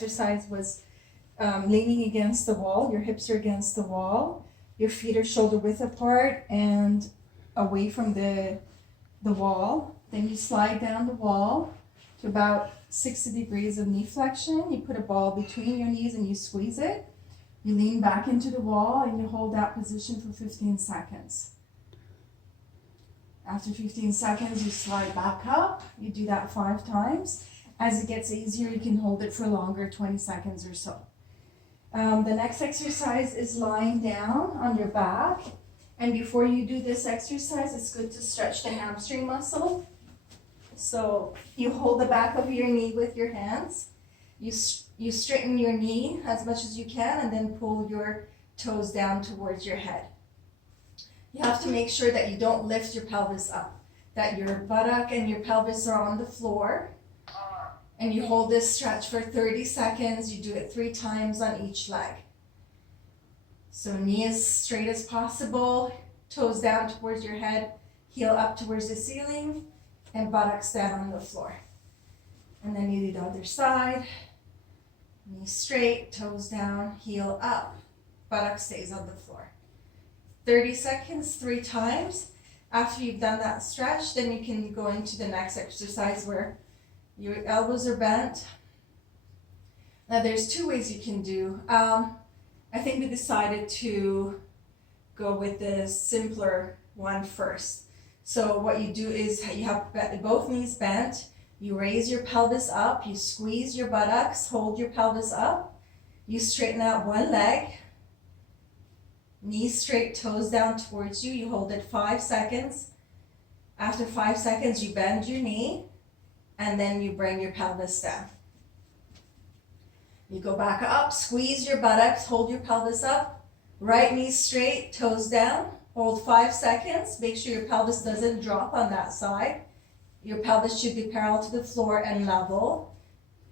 exercise was leaning against the wall. Your hips are against the wall. Your feet are shoulder width apart and away from the wall. Then you slide down the wall to about 60 degrees of knee flexion. You put a ball between your knees and you squeeze it. You lean back into the wall and you hold that position for 15 seconds. After 15 seconds, you slide back up. You do that 5 times. As it gets easier, you can hold it for longer, 20 seconds or so. The next exercise is lying down on your back. And before you do this exercise, it's good to stretch the hamstring muscle. So you hold the back of your knee with your hands. You straighten your knee as much as you can and then pull your toes down towards your head. You have to make sure that you don't lift your pelvis up, that your buttock and your pelvis are on the floor. And you hold this stretch for 30 seconds. You do it 3 times on each leg. So knee as straight as possible, toes down towards your head, heel up towards the ceiling, and buttocks down on the floor. And then you do the other side. Knee straight, toes down, heel up, buttock stays on the floor. 30 seconds, 3 times. After you've done that stretch, then you can go into the next exercise where your elbows are bent. Now there's 2 ways you can do. I think we decided to go with the simpler one first. So what you do is you have both knees bent. You raise your pelvis up. You squeeze your buttocks. Hold your pelvis up. You straighten out one leg. Knees straight, toes down towards you. You hold it 5 seconds. After 5 seconds, you bend your knee. And then you bring your pelvis down. You go back up, squeeze your buttocks, hold your pelvis up, right knee straight, toes down, hold 5 seconds, make sure your pelvis doesn't drop on that side. Your pelvis should be parallel to the floor and level.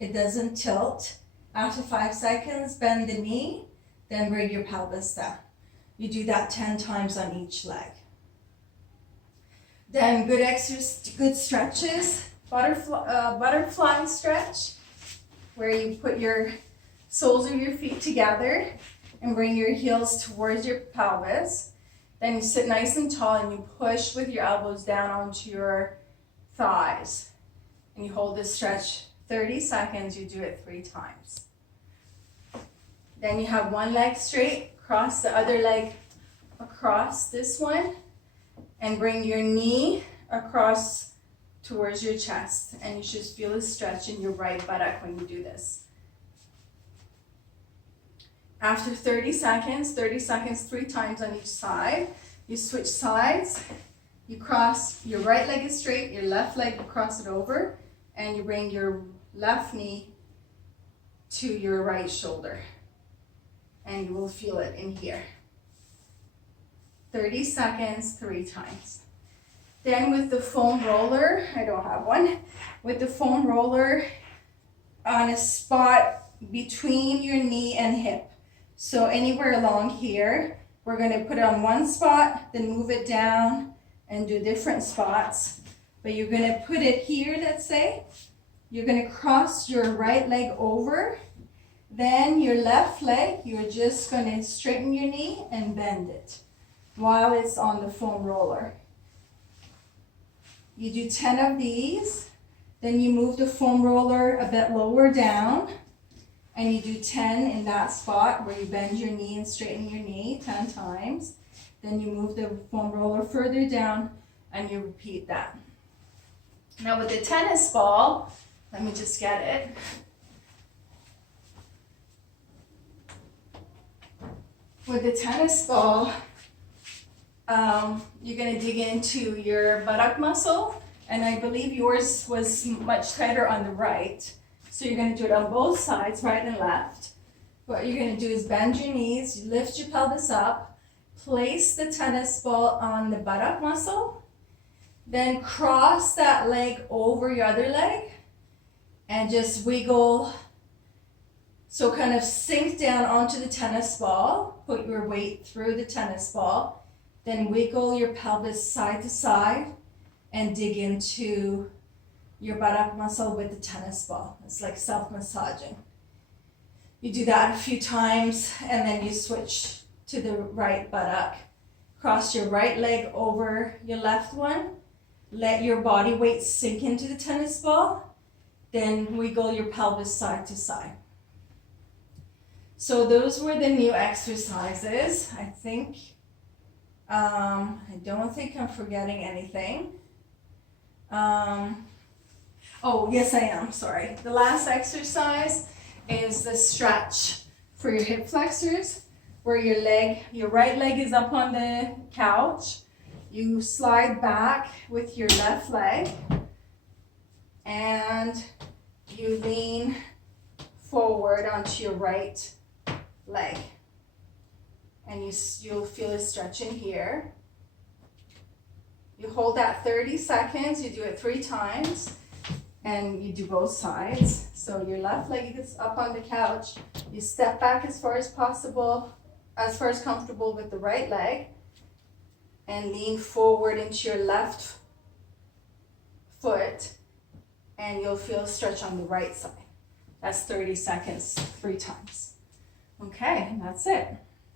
It doesn't tilt. After 5 seconds, bend the knee, then bring your pelvis down. You do that 10 times on each leg. Then good stretches. Butterfly stretch, where you put your soles of your feet together and bring your heels towards your pelvis. Then you sit nice and tall and you push with your elbows down onto your thighs. And you hold this stretch 30 seconds. You do it 3 times. Then you have one leg straight, cross the other leg across this one, and bring your knee across towards your chest, and you should feel a stretch in your right buttock when you do this. After 30 seconds, 3 times on each side, you switch sides, you cross, your right leg is straight, your left leg, you cross it over, and you bring your left knee to your right shoulder, and you will feel it in here. 30 seconds, 3 times. Then with the foam roller, I don't have one, with the foam roller on a spot between your knee and hip. So anywhere along here, we're going to put it on one spot, then move it down and do different spots. But you're going to put it here, let's say. You're going to cross your right leg over. Then your left leg, you're just going to straighten your knee and bend it while it's on the foam roller. You do 10 of these, then you move the foam roller a bit lower down, and you do 10 in that spot where you bend your knee and straighten your knee 10 times. Then you move the foam roller further down, and you repeat that. Now with the tennis ball, let me just get it. With the tennis ball, you're going to dig into your buttock muscle, and I believe yours was much tighter on the right. So you're going to do it on both sides, right and left. What you're going to do is bend your knees, lift your pelvis up, place the tennis ball on the buttock muscle, then cross that leg over your other leg, and just wiggle. So kind of sink down onto the tennis ball, put your weight through the tennis ball, then wiggle your pelvis side to side and dig into your buttock muscle with the tennis ball. It's like self-massaging. You do that a few times and then you switch to the right buttock. Cross your right leg over your left one. Let your body weight sink into the tennis ball. Then wiggle your pelvis side to side. So those were the new exercises. I don't think I'm forgetting anything. Oh, yes I am, sorry. The last exercise is the stretch for your hip flexors, where your right leg is up on the couch. You slide back with your left leg and you lean forward onto your right leg. And you'll feel a stretch in here. You hold that 30 seconds, you do it 3 times, and you do both sides. So your left leg is up on the couch, you step back as far as possible, as far as comfortable with the right leg, and lean forward into your left foot, and you'll feel a stretch on the right side. That's 30 seconds, 3 times. Okay, that's it.